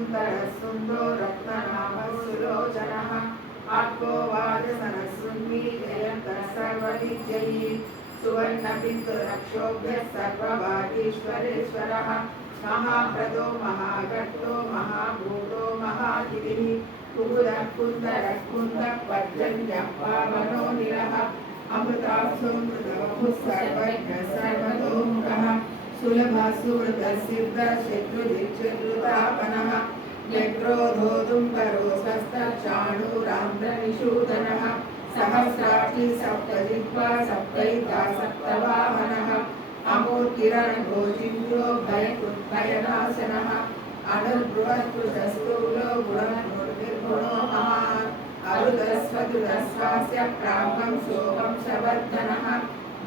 सुंदर सुंदो रत्ननाभ सुलोचनः आत्को वाजसनशृंगी जयन्तः सर्वविजयी सुवर्णबिन्दुरक्षोभ्यः सर्वभागीश्वरेश्वरः महाप्रदो महागर्तो महाभूतो महागिरिः कुमुदः कुन्दरः कुन्दः पर्जन्यः पावनो निरः अमृताब्धोऽमृतवपुः सर्वज्ञः सर्वतोमुखः सुलभः सुहृदः सिद्धः शत्रुजिच्छत्रुतापनः यत्रोधोदुम्बरो स्वस्तः चाणूरान्ध्रनिषूदनः सहस्राक्षी सप्तजिह्वा सप्तैता सप्तवाहनः अमोकिरणभोजिन्यो भयकृद्भयनाशनः अणुर्बृहत्कृतस्थूलो गुणो महान् अरुदस्वदुरस्वास्य प्रापं शोभं शवर्धनः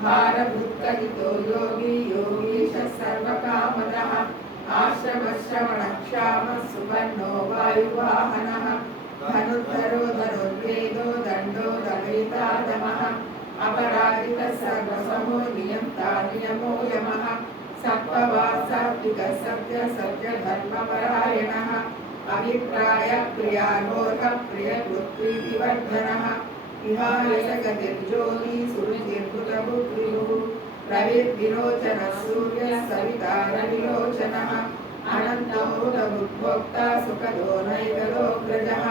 भारभृत्कलितो योगी योगीशः सर्वकामदः आश्रमश्रवणक्षामः सुवर्णो वायुवाहनः धनुर्धरो धनुर्वेदो दण्डो दलयितादमः अपराजितः सर्वसमो नियन्ता नियमो यमः सत्त्ववान् सात्विकः सत्यः सत्यधर्मपरायणः अभिप्रायः प्रियार्होः प्रियकृत्प्रीतिवर्धनः विहायसगतिर्ज्योतिः सुरुचिर्भुतभुक्रियुः रविर्विरोचनः सूर्यः सवितारविलोचनः अनन्तोदभुक्भोक्ता सुखदो नैकलोऽग्रजः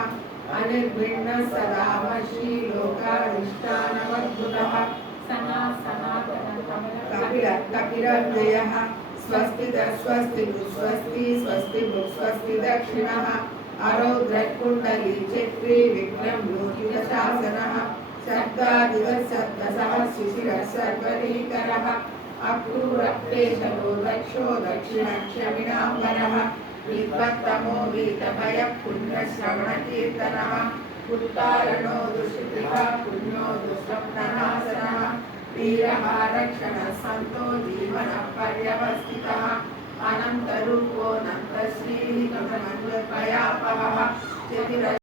अनिर्भिन्नः सदामर्षि लोकाधिष्ठानमद्भुतः कपिलर्जयः स्वस्तिदः स्वस्ति स्वस्ति स्वस्ति स्वस्ति दक्षिणः अरौद्रकुण्डली चक्री विक्रम योगिशासनः शब्दादिवः सद्वसः शिशिरः सर्वरीकरः अक्रूरप्रेषणो दक्षो दक्षिणक्षमिणाम्बरः विद्वत्तमो वीतभयः पुण्यश्रवणकीर्तनः उत्तारणो दुष्कृतिः पुण्यो दुःस्वप्ननाशनः वीरः रक्षणः सन्तो जीवनः पर्यवस्थितः अनन्तरूपोऽनन्तश्रीः कमलमन्वयापहः